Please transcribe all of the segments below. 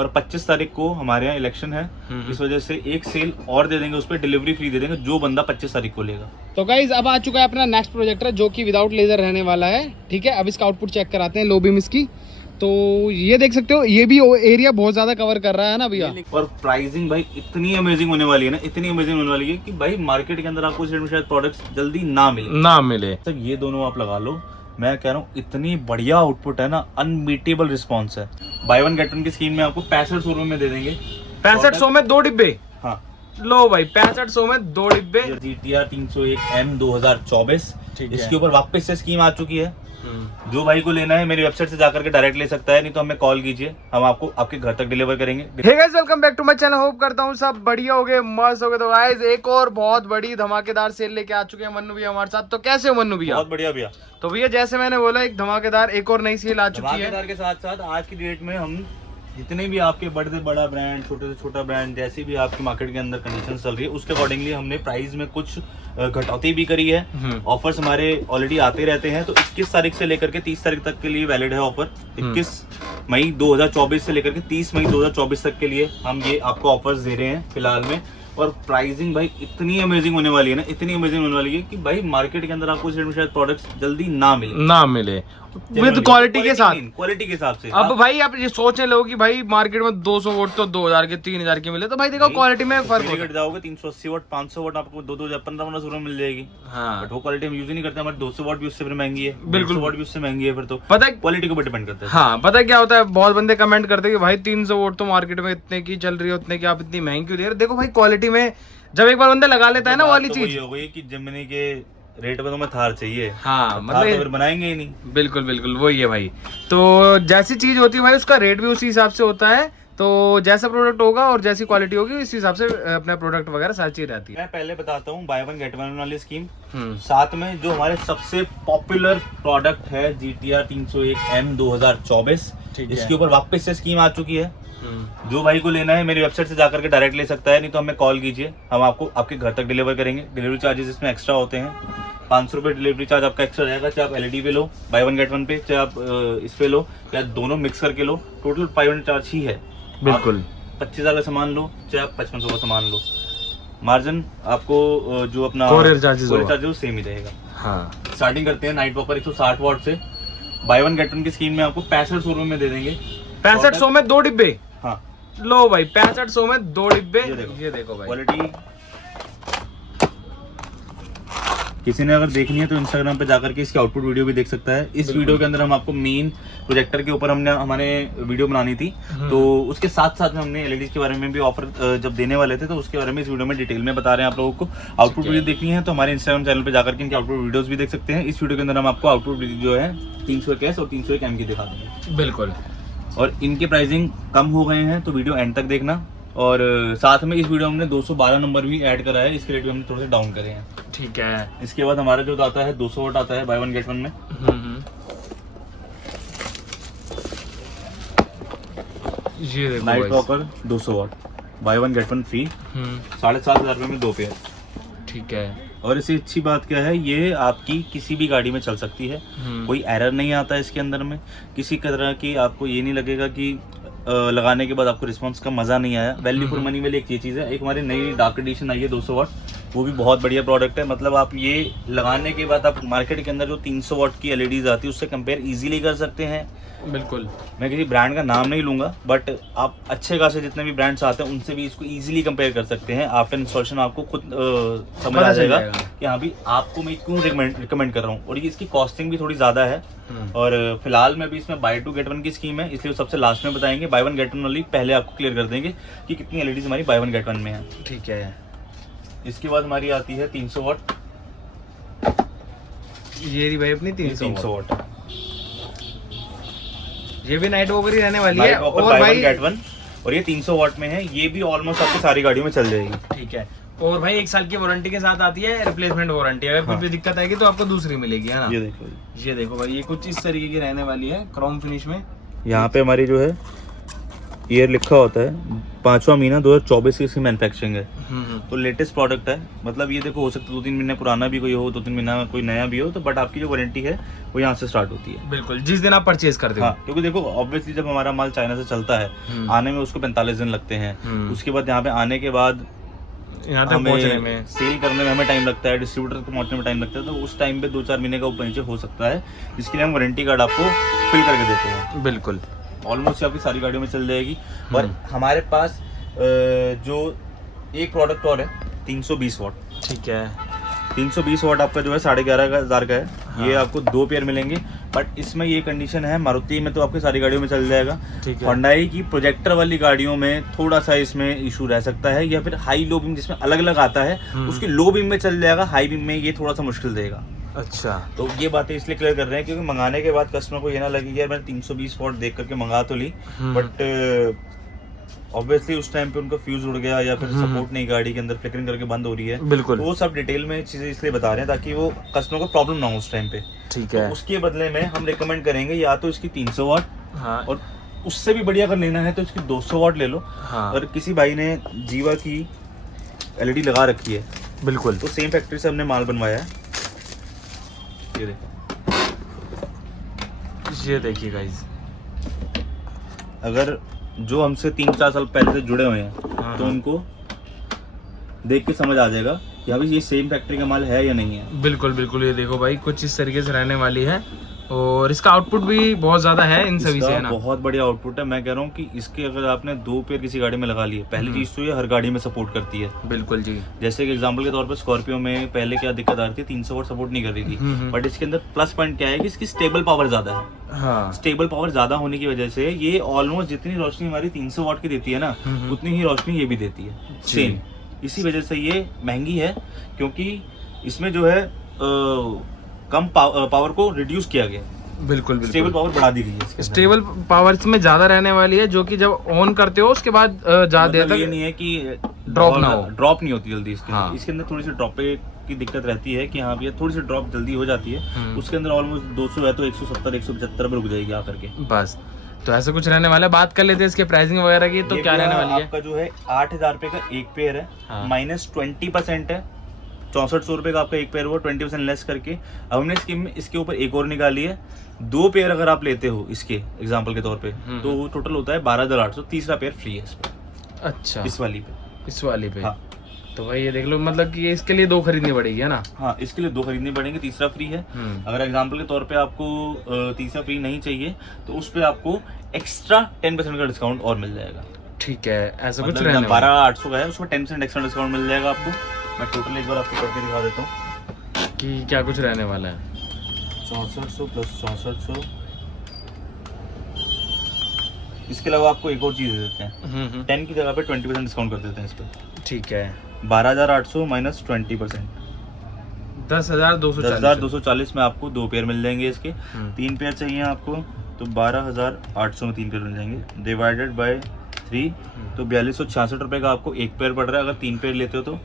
और 25 तारीख को हमारे यहाँ इलेक्शन है, इस वजह से एक सेल और दे देंगे, उस पर डिलीवरी फ्री दे देंगे जो बंदा 25 तारीख को लेगा। तो गाइज अब आ चुका है अपना नेक्स्ट प्रोजेक्टर जो कि विदाउट लेजर रहने वाला है। ठीक है, अब इसका आउटपुट चेक कराते हैं, लो बीम इसकी। तो ये देख सकते हो, ये भी एरिया बहुत ज्यादा कवर कर रहा है ना भैया। और प्राइसिंग भाई इतनी अमेजिंग होने वाली है ना, इतनी अमेजिंग होने वाली है कि भाई मार्केट के अंदर आपको इस रेट में शायद प्रोडक्ट्स जल्दी ना मिले। तो ये दोनों आप लगा लो, मैं कह रहा हूँ इतनी बढ़िया आउटपुट है ना, अनबीटेबल रिस्पॉन्स है। बाय वन गेट वन की स्कीम में आपको 6500 में दे देंगे। 6500 में 2 डिब्बे। हाँ लो भाई 6500 में 2 डिब्बे। GTR 301M 2024, इसके ऊपर वापस से स्कीम आ चुकी है। जो भाई को लेना है मेरी वेबसाइट से जाकर के डायरेक्ट ले सकता है, नहीं तो हमें कॉल कीजिए, हम आपको आपके घर तक डिलीवर करेंगे। Hey guys, welcome back to my channel. Hope करता हूँ सब बढ़िया हो गए, मस्त हो गए। तो गाइस एक और बहुत बड़ी धमाकेदार सेल लेके आ चुके हैं मन्नू भैया हमारे साथ। तो कैसे हो मन्नू भैया? बहुत बढ़िया भैया। तो भैया जैसे मैंने बोला, एक धमाकेदार एक और नई सेल आ चुकी है। धमाकेदार के साथ साथ आज की डेट में हम जितने भी आपके बड़े से बड़ा ब्रांड, छोटे से छोटा ब्रांड, जैसी भी आपकी मार्केट के अंदर कंडीशन चल रही है, उसके अकॉर्डिंगली हमने प्राइस में कुछ घटौती भी करी है। ऑफर्स हमारे ऑलरेडी आते रहते हैं। तो 21 तारीख से लेकर के 30 तारीख तक के लिए वैलिड है ऑफर। 21 मई 2024 से लेकर के 30 मई 2024 तक के लिए हम ये आपको ऑफर्स दे रहे हैं फिलहाल में। और प्राइसिंग भाई इतनी अमेजिंग होने वाली है ना, इतनी अमेजिंग होने वाली है कि भाई मार्केट के अंदर आपको इस रेट में शायद प्रोडक्ट्स जल्दी ना मिले विद क्वालिटी के साथ, क्वालिटी के हिसाब से। अब भाई आप ये सोचने लोग कि भाई मार्केट में 200 वोट तो 2000 के 3000 के मिले, तो भाई देखो क्वालिटी में फर्क होता है। जाओगे 380 वोट 500 वोट आपको 1500 में मिल जाएगी। हाँ, बट वो क्वालिटी हम यूज ही नहीं करते। हमारे 200 वोट भी उससे फिर महंगी है, बिल्कुल वोट भी उससे महंगी है। फिर तो पता है क्वालिटी के ऊपर डिपेंड करता है। हाँ, पता है क्या होता है, बहुत बंदे कमेंट करते हैं कि भाई 300 वोट तो मार्केट में इतने की चल रही है, उतने की आप इतनी महंगी क्यों दे रहे? देखो भाई क्वालिटी में जब एक बार बंदा लगा लेता है ना, वो वाली चीज हो गई कि जिमनी के रेट पे तो मैं थार चाहिए। हाँ, मतलब फिर बनाएंगे ही नहीं। बिल्कुल बिल्कुल वही है भाई। तो जैसी चीज होती है भाई, उसका रेट भी उसी हिसाब से होता है। तो जैसा प्रोडक्ट होगा और जैसी क्वालिटी होगी, इस हिसाब से अपना प्रोडक्ट वगैरह सारी चीज रहती है। मैं पहले बताता हूँ बाय वन गेट वन वाली स्कीम। साथ में जो हमारे सबसे पॉपुलर प्रोडक्ट है GTR 301M 2024, इसके ऊपर वापस से स्कीम आ चुकी है। जो भाई को लेना है मेरी वेबसाइट से जाकर के डायरेक्ट ले सकता है, नहीं तो हमें कॉल कीजिए, हम आपको आपके घर तक डिलीवर करेंगे। डिलीवरी चार्जेस इसमें एक्स्ट्रा होते हैं। 500 रुपये डिलीवरी चार्ज आपका एक्स्ट्रा रहेगा, चाहे आप LED पे लो बाय वन गेट वन पे, चाहे आप इस पे लो, या दोनों मिक्स करके लो। टोटल 500 चार्ज ही है। बिल्कुल 25,000 का सामान लो, चाहे आप 5500 का सामान लो, मार्जिन आपको जो अपना कोरियर चार्जेस सेम ही रहेगा। हाँ, स्टार्टिंग करते हैं नाइट वॉकर 160 वॉट से। बाय वन गेट वन की स्कीम में आपको 6500 में दे देंगे। 6500 में 2 डिब्बे। हाँ, लो भाई 6500 में 2 डिब्बे। ये देखो भाई क्वालिटी। किसी ने अगर देखनी है तो इंस्टाग्राम पे जाकर के इसकी आउटपुट वीडियो भी देख सकता है। इस वीडियो के अंदर हम आपको मेन प्रोजेक्टर के ऊपर हमारे वीडियो बनानी थी, तो उसके साथ साथ में हमने LEDs के बारे में भी ऑफर जब देने वाले थे, तो उसके बारे में इस वीडियो में डिटेल में बता रहे हैं आप लोगों को। आउटपुट वीडियो देखनी है तो हमारे इंस्टाग्राम चैनल पे जाकर के इनके आउटपुट वीडियोस भी देख सकते हैं। इस वीडियो के अंदर हम आपको आउटपुट जो है 301S और 301M की दिखा देंगे। बिल्कुल। और इनके प्राइसिंग कम हो गए हैं, तो वीडियो एंड तक देखना। और साथ में इस वीडियो में हमने 212 नंबर भी ऐड करा है, इसके रेट भी हमने थोड़े से डाउन करे हैं। ठीक है। इसके बाद हमारा जो आता है 200 वोट आता है बाय वन गेट वन में। ये देखो night walker 200 vote by one get one free, 7,500 रुपये में 2 पेयर। ठीक है। और इससे अच्छी बात क्या है, ये आपकी किसी भी गाड़ी में चल सकती है। कोई एरर नहीं आता है इसके अंदर में, किसी तरह की आपको ये नहीं लगेगा कि लगाने के बाद आपको रिस्पांस का मजा नहीं आया। वैल्यू फॉर मनी वाली एक ये चीज़ है। एक हमारी नई डार्क एडिशन आई है 200 वाट, वो भी बहुत बढ़िया प्रोडक्ट है। मतलब आप ये लगाने के बाद आप मार्केट के अंदर जो 300 वाट की LEDs आती है उससे कंपेयर इजीली कर सकते हैं। बिल्कुल। मैं किसी ब्रांड का नाम नहीं लूंगा, बट आप अच्छे खासे जितने भी ब्रांड्स आते हैं उनसे भी इसको इजीली कंपेयर कर सकते हैं। आफ्टर इंस्टॉलेशन आपको खुद समझ आ जाएगा कि हाँ भी आपको मैं क्यों रिकमेंड कर रहा हूँ। और ये इसकी कॉस्टिंग भी थोड़ी ज़्यादा है। और फिलहाल में भी इसमें बाय टू गेट वन की स्कीम है, इसलिए सबसे लास्ट में बताएंगे। बाय वन गेट वन वाली पहले आपको क्लियर कर देंगे कि कितनी LEDs हमारी बाय वन गेट वन में है। ठीक है। इसके बाद हमारी आती है 300 वाट। ये रही भाई अपनी 300 वाट। ये भी नाइट वॉकर ही रहने वाली है। और भाई गेट वन, और ये 300 वाट में है। ये भी ऑलमोस्ट आपकी सारी गाड़ियों में चल जाएगी। ठीक है। और भाई 1 साल की वारंटी के साथ आती है, रिप्लेसमेंट वारंटी। अगर कोई भी दिक्कत आएगी तो आपको दूसरी मिलेगी, है ना। ये देखो भाई, ये कुछ इस तरीके की रहने वाली है, क्रोम फिनिश में। यहाँ पे हमारी जो है ईयर लिखा होता है 5वां महीना 2024 की इसकी मैन्युफैक्चरिंग है। तो लेटेस्ट प्रोडक्ट है, मतलब ये देखो हो सकता है 2-3 महीने पुराना भी कोई हो, 2-3 महीना कोई नया भी हो, तो बट आपकी जो वारंटी है वो यहाँ से स्टार्ट होती है। बिल्कुल, जिस दिन आप परचेज करते हो। हाँ, क्योंकि देखो ऑब्वियसली जब हमारा माल चाइना से चलता है, आने में उसको 45 दिन लगते हैं, उसके बाद यहाँ पे आने के बाद यहाँ तक पहुँचने में, सेल करने में हमें टाइम लगता है, डिस्ट्रीब्यूटर को पहुंचने में टाइम लगता है, तो उस टाइम पे 2-4 महीने का ऊपर नीचे हो सकता है, जिसके लिए हम वारंटी कार्ड आपको फिल करके देते हैं। बिल्कुल, ऑलमोस्ट आपकी सारी गाड़ियों में चल जाएगी। और हमारे पास जो एक प्रोडक्ट और है 320 वाट। ठीक है, 320 वाट आपका जो है 11,500 का है। हाँ। ये आपको 2 पेयर मिलेंगे, बट इसमें ये कंडीशन है, मारुति में तो आपकी सारी गाड़ियों में चल जाएगा। ठीक है। होंडाई की प्रोजेक्टर वाली गाड़ियों में थोड़ा सा इसमें इशू रह सकता है, या फिर हाई लो बीम जिसमें अलग अलग आता है उसकी लो बीम में चल जाएगा, हाई बीम में ये थोड़ा सा मुश्किल देगा। अच्छा, तो ये बातें इसलिए क्लियर कर रहे हैं क्योंकि मंगाने के बाद कस्टमर को ये ना लगे यार मैंने 320 वाट देख करके मंगा तो ली, बट ऑब्वियसली उस टाइम पे उनका फ्यूज उड़ गया या फिर सपोर्ट नहीं, गाड़ी के अंदर फ्लिकरिंग करके बंद हो रही है। बिल्कुल, तो वो सब डिटेल में चीजें इसलिए बता रहे हैं ताकि वो कस्टमर को प्रॉब्लम ना हो उस टाइम पे। ठीक तो है। उसके बदले में हम रिकमेंड करेंगे या तो इसकी 300 वाट, हाँ, और उससे भी बढ़िया अगर लेना है तो इसकी 200 वाट ले लो। हाँ, और किसी भाई ने जीवा की एलईडी लगा रखी है, बिल्कुल, तो सेम फैक्ट्री से हमने माल बनवाया है। ये देखो, ये देखिए गाइस, अगर जो हमसे 3-4 साल पहले से जुड़े हुए हैं तो उनको देख के समझ आ जाएगा कि अभी ये सेम फैक्ट्री का माल है या नहीं है। बिल्कुल बिल्कुल, ये देखो भाई कुछ इस तरीके से रहने वाली है, और इसका आउटपुट भी बहुत ज्यादा है इन सभी से, है ना। बहुत बढ़िया आउटपुट है। मैं कह रहा हूँ कि इसके अगर आपने 2 पेयर किसी गाड़ी में लगा लिए, पहली चीज तो ये हर गाड़ी में सपोर्ट करती है। बिल्कुल जी, जैसे कि एग्जांपल के तौर पे स्कॉर्पियो में पहले क्या दिक्कत आ रही थी, 300 वाट सपोर्ट नहीं कर रही थी, बट इसके अंदर प्लस पॉइंट क्या है कि इसकी स्टेबल पावर ज्यादा है। हाँ, स्टेबल पावर ज्यादा होने की वजह से ये ऑलमोस्ट जितनी रोशनी हमारी 300 वाट की देती है ना, उतनी ही रोशनी ये भी देती है सेम। इसी वजह से ये महंगी है, क्योंकि इसमें जो है कम पावर को रिड्यूस किया गया, बिल्कुल स्टेबल पावर बढ़ा दी गई है इसके अंदर। स्टेबल पावर इसमें ज्यादा रहने वाली है, जो कि जब ऑन करते हो उसके बाद ज्यादा देर मतलब ये तक नहीं है कि ड्रॉप ना हो, ड्रॉप नहीं होती जल्दी इसके अंदर। हाँ। इसके अंदर थोड़ी सी ड्रॉप की दिक्कत रहती है कि हाँ भैया थोड़ी सी ड्रॉप जल्दी हो जाती है। उसके अंदर ऑलमोस्ट 200 है तो 170-175 पर रुक जाएगी आकर के बस। तो ऐसा कुछ रहने वाला है। बात कर लेते हैं इसके प्राइसिंग वगैरह की, तो क्या रहने वाली है। आपका जो है 8,000 रुपए का एक पेयर है, हाँ। माइनस 20% है, 6400 रुपए का आपका एक पेयर हुआ, 20% लेस करके। अब हमने स्कीम में इसके ऊपर एक और निकाली है, 2 पेयर अगर आप लेते हो इसके एग्जाम्पल के तौर पे, तो वो टोटल होता है 12,800, तीसरा पेयर फ्री है इस पे। अच्छा, इस वाली पे हाँ। तो भाई ये देख लो, मतलब कि इसके लिए 2 खरीदनी पड़ेगी, है ना। हाँ, इसके लिए 2 खरीदनी पड़ेंगे, तीसरा फ्री है। अगर एग्जाम्पल के तौर पे आपको तीसरा फ्री नहीं चाहिए तो उस पे आपको एक्स्ट्रा 10% का डिस्काउंट और मिल जाएगा। ठीक है, ऐसा कुछ मतलब रहने वाला 12,800 का है, उसमें 10% एक्स्ट्रा डिस्काउंट मिल जाएगा आपको। मैं टोटल एक बार आपको करके दिखा देता हूँ कि क्या कुछ रहने वाला है। 6400 प्लस 6400, इसके अलावा आपको एक और चीज दे देते हैं, 10 की जगह पे 20% डिस्काउंट कर देते हैं इस पे। ठीक है, 12,800 माइनस 20%, 10,240 में आपको 2 पेयर मिल जाएंगे इसके। 3 पेयर चाहिए आपको तो 12,800 में 3 पेयर मिल जाएंगे, डिवाइडेड बाय 3 तो 4,266 रुपए का आपको एक पेयर पड़ रहा है अगर 3 पेयर लेते हो तो।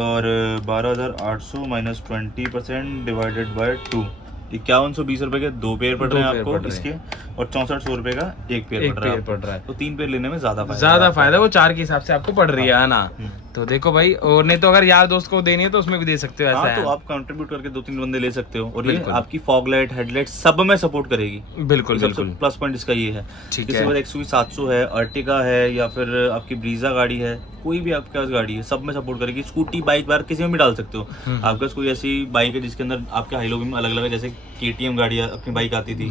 और 12,800 माइनस 20% डिवाइडेड बाय 2, 5,120 रुपए के 2 पेयर पड़ रहे हैं आपको इसके, और 6400 रुपए का एक पेयर पड़ रहा है। तो 3 पेयर लेने में ज्यादा फायदा वो 4 के हिसाब से आपको पड़ रही है ना। तो देखो भाई, और नहीं तो अगर यार दोस्त को देनी है तो उसमें भी दे सकते हो, ऐसा है। तो आप कंट्रीब्यूट करके 2-3 बंदे ले सकते हो, और ये आपकी फॉग लाइट, हेडलाइट सब में सपोर्ट करेगी। बिल्कुल बिल्कुल, प्लस पॉइंट इसका ये है। ठीक है, XUV 700 है, अर्टिगा है, या फिर आपकी ब्रीजा गाड़ी है, कोई भी आपके पास गाड़ी है सब में सपोर्ट करेगी। स्कूटी, बाइक वार किसी में भी डाल सकते हो। आपके पास कोई ऐसी बाइक है जिसके अंदर आपके हाई लो बीम अलग अलग है, जैसे KTM गाड़ी अपनी बाइक आती थी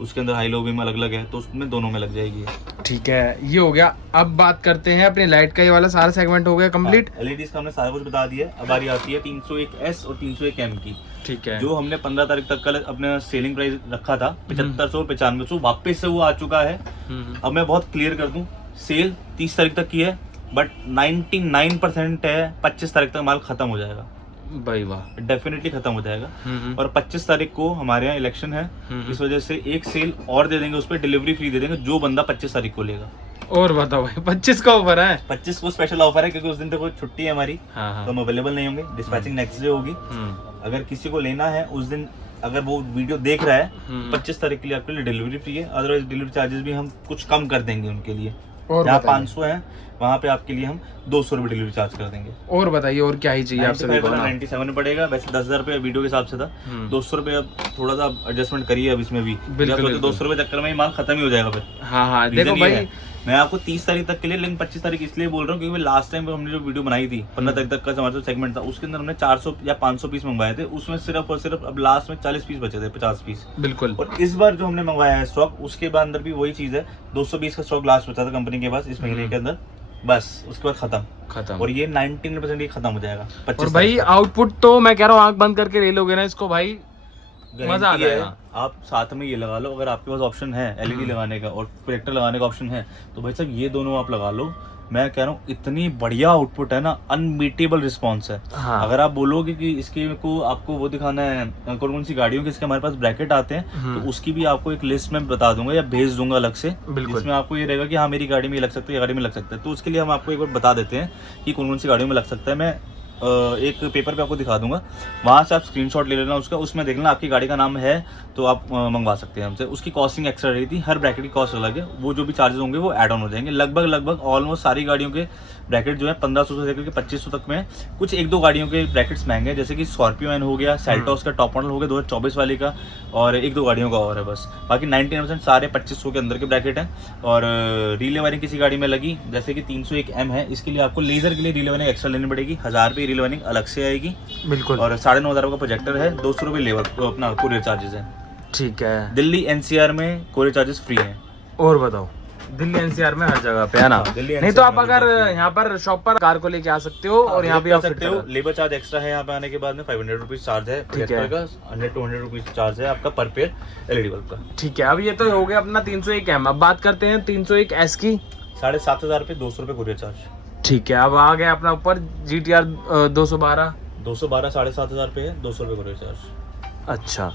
उसके अंदर हाई लो बीम अलग अलग है, तो उसमें दोनों में लग जाएगी। ठीक है, ये हो गया। अब बात करते हैं अपनी लाइट का, ये वाला सारा सेगमेंट हो गया कंप्लीट। LEDs का हमने सारा कुछ बता दिया। अब बारी आती है 301S और 301M की। ठीक है, जो हमने 15 तारीख तक कल अपना सेलिंग प्राइस रखा था 7500 9500, वापस से वो आ चुका है। अब मैं बहुत क्लियर कर दूं, सेल 30 तारीख तक की है, बट 99% है 25 तारीख तक माल खत्म हो जाएगा भाई। वाह, डेफिनेटली खत्म हो जाएगा। और 25 तारीख को हमारे यहाँ इलेक्शन है, इस वजह से एक सेल और दे देंगे, उस पर डिलीवरी फ्री दे देंगे जो बंदा 25 तारीख को लेगा। और बताओ भाई, 25 का ऑफर है? 25 को स्पेशल ऑफर है क्योंकि उस दिन तो कोई छुट्टी है हमारी। हाँ। तो हम अवेलेबल नहीं होंगे, डिस्पैचिंग नेक्स्ट डे होगी। अगर किसी को लेना है उस दिन अगर वो वीडियो देख रहा है 25 तारीख के लिए आपके लिए डिलीवरी फ्री है, अदरवाइज डिलीवरी चार्जेस भी हम कुछ कम कर देंगे उनके लिए। जहाँ 500 है वहाँ पे आपके लिए हम 200 रुपए डिलीवरी चार्ज कर देंगे। और बताइए और क्या ही चाहिए आपसे? 97 पड़ेगा, वैसे 10,000 रुपए वीडियो के हिसाब से था, 200 रुपए अब थोड़ा सा एडजस्टमेंट करिए अब इसमें भी, तो 200 रुपए चक्कर में ही माल खत्म ही हो जाएगा फिर। हाँ देखो भाई, मैं आपको 30 तारीख तक के लिए, लेकिन 25 तारीख इसलिए बोल रहा हूँ क्योंकि लास्ट टाइम हमने जो वीडियो बनाई थी 15 तारीख तक का हमारा सेगमेंट था, उसके अंदर हमने 400 या 500 पीस मंगवाए थे, उसमें सिर्फ और सिर्फ अब लास्ट में 40 पीस बचे थे, 50 पीस। बिल्कुल। और इस बार जो हमने मंगवाया है स्टॉक, उसके बाद अंदर भी वही चीज है, 220 का स्टॉक लास्ट बचा था कंपनी के पास इस महीने के अंदर, बस उसके बाद खत्म। और ये 99% ये खत्म हो जाएगा। और भाई आउटपुट तो मैं कह रहा हूँ आंख बंद करके ले लोगे ना इसको भाई, मजा आ जाएगा। आप साथ में ये लगा लो, अगर आपके पास ऑप्शन है एलईडी लगाने का और प्रोजेक्टर लगाने का ऑप्शन है तो भाई साहब ये दोनों आप लगा लो। मैं कह रहा हूँ इतनी बढ़िया आउटपुट है ना, अनबीटेबल रिस्पॉन्स है। हाँ। अगर आप बोलोगे कि इसके को आपको वो दिखाना है कौन कौन सी गाड़ियों के इसके हमारे पास ब्रैकेट आते हैं, तो उसकी भी आपको एक लिस्ट में बता दूंगा या भेज दूंगा अलग से, जिसमें आपको ये रहेगा कि हाँ मेरी गाड़ी में ये लग सकता है, ये गाड़ी में लग सकता है। तो उसके लिए हम आपको एक बार बता देते हैं कि कौन कौन सी गाड़ियों में लग सकता है। मैं एक पेपर पे आपको दिखा दूंगा, वहां से आप स्क्रीनशॉट ले लेना उसका, उसमें देख लेना आपकी गाड़ी का नाम है तो आप मंगवा सकते हैं हमसे। उसकी कॉस्टिंग एक्स्ट्रा रही थी, हर ब्रैकेट की कॉस्ट अलग है, वो जो भी चार्जेस होंगे वो ऐड ऑन हो जाएंगे। लगभग ऑलमोस्ट सारी गाड़ियों के ब्रैकेट जो है 1500 से लेकर के 2500 तक में है। कुछ एक दो गाड़ियों के ब्रैकेट्स महंगे हैं, जैसे कि स्कॉर्पियो एन हो गया, सेल्टॉस का टॉप मॉडल हो गया 2024 वाले का, और एक दो गाड़ियों का और है बस। बाकी 99% सारे 2500 के अंदर के ब्रैकेट हैं। और रिले वायरिंग किसी गाड़ी में लगी, जैसे कि 301M है, इसके लिए आपको लेजर के लिए रिले वायरिंग एक्स्ट्रा लेनी पड़ेगी, 1000 रुपये रिले वायरिंग अलग से आएगी। बिल्कुल। और 9,500 का प्रोजेक्टर है, 200 रुपये लेबर अपना कोरियर चार्जेस है। ठीक है। दिल्ली NCR में कोरियर चार्जेस फ्री है। और बताओ, दिल्ली NCR में हर जगह पे है ना? नहीं तो आप अगर यहाँ पर शॉप पर कार को लेके आ सकते हो और यहाँ पे आ सकते हो। लेबर चार्ज एक्स्ट्रा है यहाँ पे आने के बाद में, 500 रुपीज चार्ज है, 100-200 रुपीज चार्ज है आपका पर पेयर एलईडी बल्ब का। ठीक है, अब ये तो हो गया अपना 301M। अब बात करते हैं 301S की। 7,500 रुपये, 200 रुपये कोरियर चार्ज। ठीक है, अब आ गया अपना ऊपर GTR 212 7,500 रुपये है, 200 रुपये कोरियर चार्ज। अच्छा,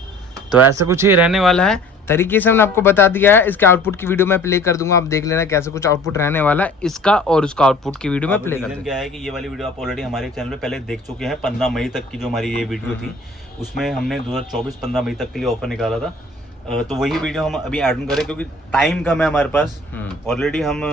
तो ऐसा कुछ ही रहने वाला है तरीके से हमने आपको बता दिया है। इसके आउटपुट की वीडियो मैं प्ले कर दूंगा, आप देख लेना कैसे कुछ आउटपुट रहने वाला है इसका, और उसका आउटपुट की वीडियो में प्ले कर दूंगा। क्या है कि ये वाली वीडियो आप ऑलरेडी हमारे चैनल पे पहले देख चुके हैं। 15 मई तक की जो हमारी ये वीडियो थी, उसमें हमने 2024 15 मई तक के लिए ऑफर निकाला था, तो वही वीडियो हम अभी ऐड ऑन करें क्योंकि टाइम कम है हमारे पास। ऑलरेडी हम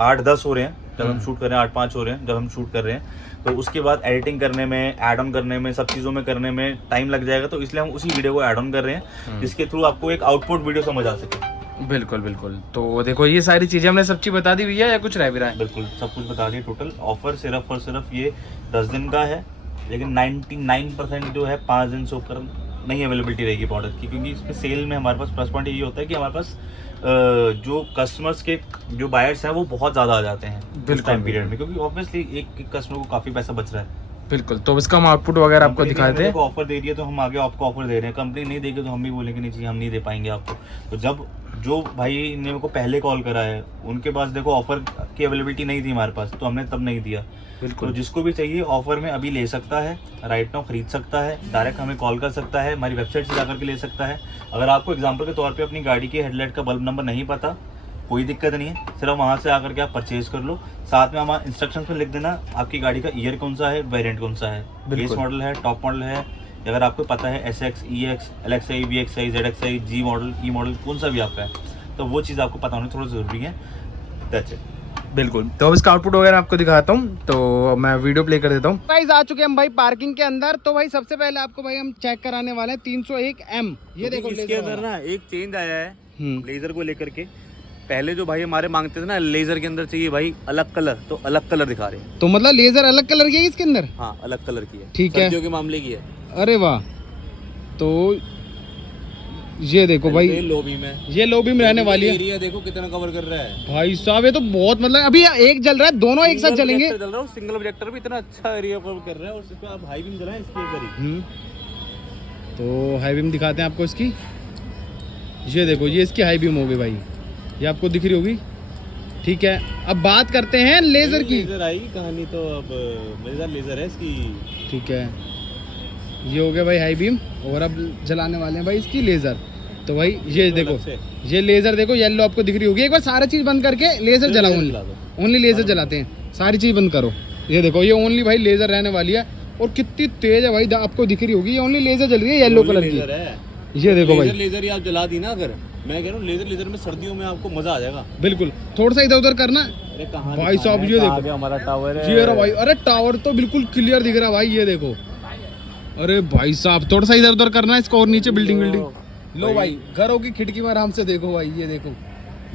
8-10 हो रहे हैं जब हम शूट कर रहे हैं, 8-5 हो रहे हैं जब हम शूट कर रहे हैं, तो उसके बाद एडिटिंग करने में, ऐड ऑन करने में, सब चीज़ों में करने में टाइम लग जाएगा। तो इसलिए हम उसी वीडियो को ऐड ऑन कर रहे हैं, जिसके थ्रू आपको एक आउटपुट वीडियो समझ आ सके। बिल्कुल बिल्कुल। तो देखो ये सारी चीज़ें हमने सब चीज़ बता दी भैया, या कुछ रह भी रहा है? बिल्कुल सब कुछ बता दिया। टोटल ऑफर सिर्फ और सिर्फ ये 10 दिन का है, लेकिन 99% जो है 5 दिन से ऊपर नहीं अवेलेबिलिटी रहेगी प्रोडक्ट की, क्योंकि इसमें सेल में हमारे पास प्लस पॉइंट ये होता है कि हमारे पास जो कस्टमर्स के जो बायर्स हैं वो बहुत ज़्यादा आ जाते हैं इस टाइम पीरियड में, क्योंकि ऑब्वियसली एक कस्टमर को काफ़ी पैसा बच रहा है। बिल्कुल, तो इसका हम आउटपुट वगैरह आपको दिखाए थे। ऑफर दे दिया तो हम आगे आपको ऑफर दे रहे हैं, कंपनी नहीं देगी तो हम भी बोलेंगे नहीं चाहिए, हम नहीं दे पाएंगे आपको। तो जब जो भाई ने मेरे को पहले कॉल करा है उनके पास देखो ऑफर की अवेलेबिलिटी नहीं थी हमारे पास, तो हमने तब नहीं दिया। बिल्कुल, तो जिसको भी चाहिए ऑफर में अभी ले सकता है, राइट नाउ खरीद सकता है, डायरेक्ट हमें कॉल कर सकता है, हमारी वेबसाइट से जाकर के ले सकता है। अगर आपको एग्जांपल के तौर पे अपनी गाड़ी के हेडलाइट का बल्ब नंबर नहीं पता, कोई दिक्कत नहीं है, सिर्फ वहाँ से आकर के आप परचेज कर लो। साथ में हमारे इंस्ट्रक्शंस में लिख देना आपकी गाड़ी का ईयर कौन सा है, वेरिएंट कौन सा है, बेस मॉडल है, टॉप मॉडल है, अगर आपको पता है SX, EX, LXI, VXI, ZXI, G model, E model कौन सा भी आपका है, तो वो चीज़ आपको पता होनी थोड़ा ज़रूरी है। That's it. बिल्कुल, तो अब इसका आउटपुट वगैरह आपको दिखाता हूँ, तो मैं वीडियो प्ले कर देता हूँ। गाइस आ चुके हैं हम भाई पार्किंग के अंदर। तो भाई सबसे पहले आपको भाई हम चेक कराने वाले हैं 301M। ये देखो इसके अंदर ना एक चेंज आया है लेजर को लेकर के। पहले जो भाई हमारे मांगते थे ना लेजर के अंदर चाहिए भाई अलग कलर, तो अलग कलर दिखा रहे हैं। तो मतलब लेजर अलग कलर की है इसके अंदर? हाँ अलग कलर की है, ठीक है, सर्दियों के मामले की है। अरे वाह, तो ये देखो भाई लॉबी में, ये लॉबी में रहने वाली है। एरिया देखो कितना कवर कर रहा है भाई साहब, ये तो बहुत मतलब अभी एक जल रहा है, दोनों एक साथ चलेंगे। चल रहा है सिंगल प्रोजेक्टर भी इतना अच्छा एरिया कवर कर रहा है, और इसको आप हाई बीम जलाएं इसके ऊपर। तो हाई बीम दिखाते हैं आपको इसकी। ये देखो ये इसकी हाई बीम होगी भाई, ये आपको दिख रही होगी, ठीक है। अब बात करते हैं लेजर की। लेजर आई कहानी तो अब लेजर है इसकी, ठीक है। ये हो गया भाई हाई बीम, और अब जलाने वाले हैं भाई इसकी लेजर। तो भाई ये देखो, ये लेजर देखो येलो आपको दिख रही होगी। एक बार सारा चीज बंद करके लेजर जलाओ, ओनली लेजर जलाते हैं, सारी चीज बंद करो। ये देखो ये ओनली भाई लेजर रहने वाली है, और कितनी तेज है भाई, आपको दिख रही होगी, ये ओनली लेजर जल रही है येलो कलर की। ये देखो भाई, लेजर ही आप जला दी ना, अगर मैं कह रहा हूँ लेजर में सर्दियों में आपको मजा आ जाएगा। बिल्कुल, थोड़ा सा इधर उधर करना। अरे कहाँ भाई साहब ये देखो, हमारा टावर है, ये रहा भाई। अरे टावर तो बिल्कुल क्लियर दिख रहा है भाई, ये देखो। अरे भाई साहब थोड़ा सा इधर उधर करना है इसको, और नीचे बिल्डिंग लो भाई, घरों की खिड़की में आराम से देखो भाई, ये देखो,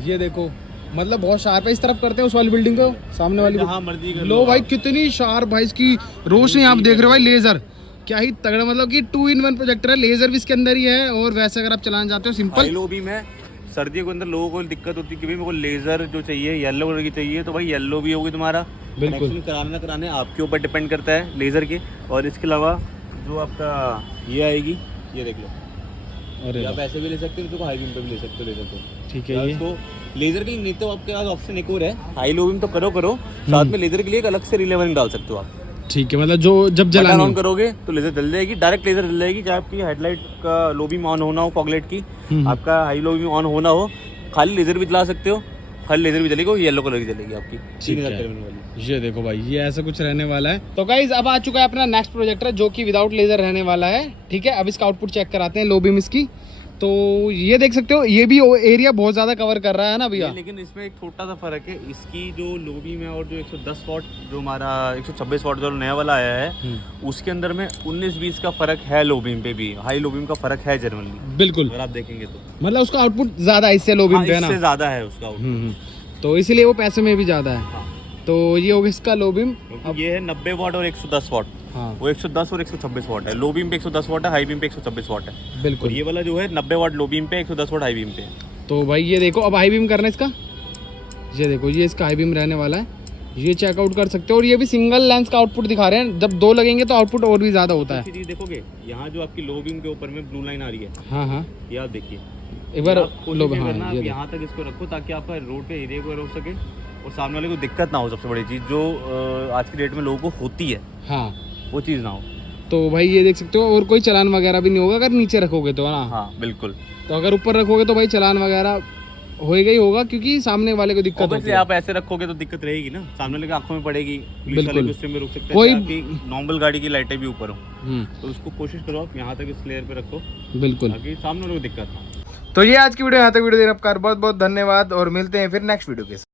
ये देखो, मतलब बहुत शार्प है। इस तरफ करते हैं उस वाली बिल्डिंग को, सामने वाली जहाँ मर्जी कर लो भाई, कितनी शार्प भाई इसकी रोशनी आप देख रहे हो भाई। लेजर क्या ही तगड़ा, मतलब कि 2-in-1 प्रोजेक्टर है, लेजर भी इसके अंदर ही है। और वैसे अगर आप चलाना चाहते हो सिंपल भी में सर्दियों के अंदर लोगों को दिक्कत होती है कि भाई मेरे को लेजर जो चाहिए येलो कलर की चाहिए, तो भाई येलो भी होगी तुम्हारा। बिल्कुल, कनेक्शन कराना कराने आपके ऊपर डिपेंड करता है लेजर के। और इसके अलावा जो आपका ये आएगी, ये देख लो, अरे आप ऐसे भी ले सकते हो, इसको हाई बीम पे भी ले सकते हो लेजर को। ठीक है, ये इसको लेजर के लिए नहीं तो आपके पास ऑप्शन एक और है, हाई लो बीम तो करो साथ में लेजर के लिए एक अलग से रिले वायरिंग डाल सकते हो आप। ठीक है, मतलब जो जब जलाना ऑन करोगे तो लेजर जल जाएगी, डायरेक्ट लेजर जल जाएगी। चाहे आपकी हेडलाइट का लो बीम ऑन होना हो फॉगलाइट की, आपका हाई लो बीम ऑन होना हो, खाली लेजर भी जला सकते हो, खाली लेजर भी जलेगी, येलो कलर की जलेगी आपकी। 3000 वाली। ये देखो भाई, ये ऐसा कुछ रहने वाला है। तो गाइज अब आ चुका है अपना नेक्स्ट प्रोजेक्टर जो कि विदाउट लेजर रहने वाला है। ठीक है, अब इसका आउटपुट चेक कराते हैं, लो बीम इसकी। तो ये देख सकते हो, ये भी एरिया बहुत ज्यादा कवर कर रहा है ना भैया। लेकिन इसमें एक छोटा सा फर्क है, इसकी जो लो बीम है और जो 110 वाट जो हमारा 126 वाट जो नया वाला आया है, उसके अंदर में 19-20 का फर्क है। लो बीम पे भी हाई लो बीम का फर्क है जनरली, बिल्कुल, अगर आप देखेंगे तो मतलब उसका आउटपुट ज्यादा है इससे लो बीम पे, है ना, इससे ज्यादा है उसका आउटपुट, तो इसीलिए वो पैसे में भी ज्यादा है। तो ये होगा इसका लो बीम। अब ये है 90 वाट और 110 वाट। हाँ, वो 110 और 126 वाट है। लो बीम पे 110 वाट है, हाई बीम पे 126 वाट है। बिल्कुल, और ये वाला जो है 90 वाट लो बीम पे, 110 वाट हाई बीम पे। तो भाई ये देखो, अब हाई बीम करना है इसका। ये देखो, ये इसका हाई बीम रहने वाला है, ये चेकआउट कर सकते हो। और ये भी सिंगल लेंस का आउटपुट दिखा रहे हैं, जब दो लगेंगे तो आउटपुट और भी ज्यादा होता है। चीज देखोगे, यहाँ जो आपकी लो बीम के ऊपर में ब्लू लाइन आ रही है, हाँ, ये आप देखिए एक बार लो, हाँ, यहाँ तक इसको रखो ताकि आपका रोड पे एरिया को रोक सके और सामने वाले को दिक्कत ना हो। सबसे बड़ी चीज जो आज की डेट में लोगों को होती है, हाँ, वो चीज ना हो। तो भाई ये देख सकते हो, और कोई चलान वगैरह भी नहीं होगा अगर नीचे रखोगे तो, है ना। हाँ बिल्कुल। तो अगर ऊपर रखोगे तो भाई चलान वगैरह होएगा ही होगा, क्योंकि सामने वाले को दिक्कत होती है। आप ऐसे रखोगे तो दिक्कत रहेगी ना, सामने वाले की आंखों में पड़ेगी, पुलिस वाले भी उससे में रुक सकते हैं। कोई नॉर्मल गाड़ी की लाइटें भी ऊपर हो, तो उसको कोशिश करो आप यहाँ तक इस लेयर पे रखो, बिल्कुल, ताकि सामने वाले को दिक्कत ना हो। तो ये आज की वीडियो यहाँ तक वीडियो देखने का बहुत बहुत धन्यवाद, और मिलते हैं फिर नेक्स्ट वीडियो के साथ।